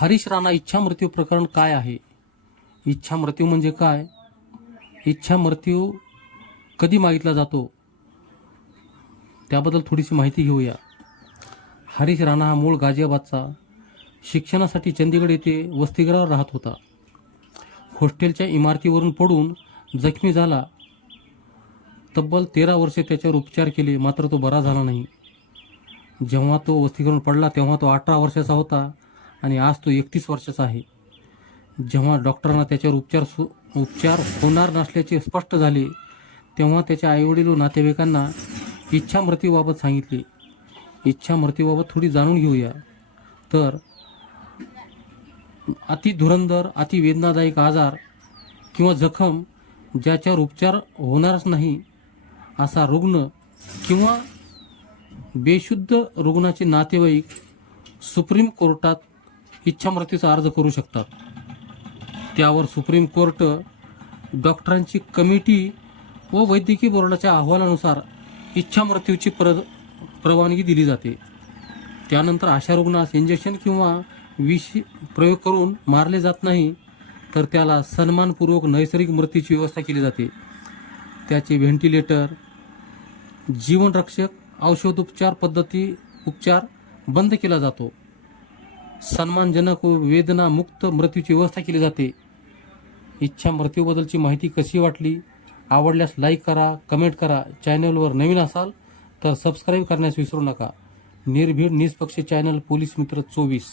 हरीश राणा इच्छा मृत्यू प्रकरण काय आहे? इच्छा मृत्यू म्हणजे काय? इच्छा मृत्यू कधी मागितला जातो त्याबद्दल थोडीशी माहिती घेऊया. हरीश राणा हा मूळ गाझियाबादचा, शिक्षणासाठी चंदीगड येथे वसतिगृहावर राहत होता. हॉस्टेलच्या इमारतीवरून पडून जखमी झाला. तब्बल 13 वर्षे त्याच्यावर उपचार केले, मात्र तो बरा झाला नाही. जेव्हा तो वसतिगृहावर पडला तेव्हा तो 18 वर्षाचा होता आणि आज तो 31 वर्षाचा आहे. जेव्हा डॉक्टरांना त्याच्यावर उपचार होणार नसल्याचे स्पष्ट झाले तेव्हा त्याच्या आईवडील व नातेवाईकांना इच्छा मृत्यूबाबत सांगितले. इच्छा मृत्यूबाबत थोडी जाणून घेऊया. तर अतिधुरंदर, अतिवेदनादायक आजार किंवा जखम ज्याच्यावर उपचार होणारच नाही असा रुग्ण किंवा बेशुद्ध रुग्णाचे नातेवाईक सुप्रीम कोर्टात इच्छा मृत्यूचा अर्ज करू शकतात. त्यावर सुप्रीम कोर्ट, डॉक्टरांची कमिटी व वैद्यकीय बोर्डाच्या अहवालानुसार इच्छा मृत्यूची परवानगी दिली जाते. त्यानंतर अशा रुग्णास इंजेक्शन किंवा विष प्रयोग करून मारले जात नाही, तर त्याला सन्मानपूर्वक नैसर्गिक मृत्यूची व्यवस्था केली जाते. त्याचे व्हेंटिलेटर, जीवनरक्षक औषधोपचार पद्धती उपचार बंद केला जातो. सन्मानजनक व वेदनामुक्त मृत्यूची व्यवस्था केली जाते. इच्छा मृत्यूबद्दलची माहिती कशी वाटली? आवडल्यास लाईक करा, कमेंट करा. चॅनलवर नवीन असाल तर सबस्क्राईब करण्यास विसरू नका. निर्भीड निष्पक्ष चॅनल पोलीस मित्र 24.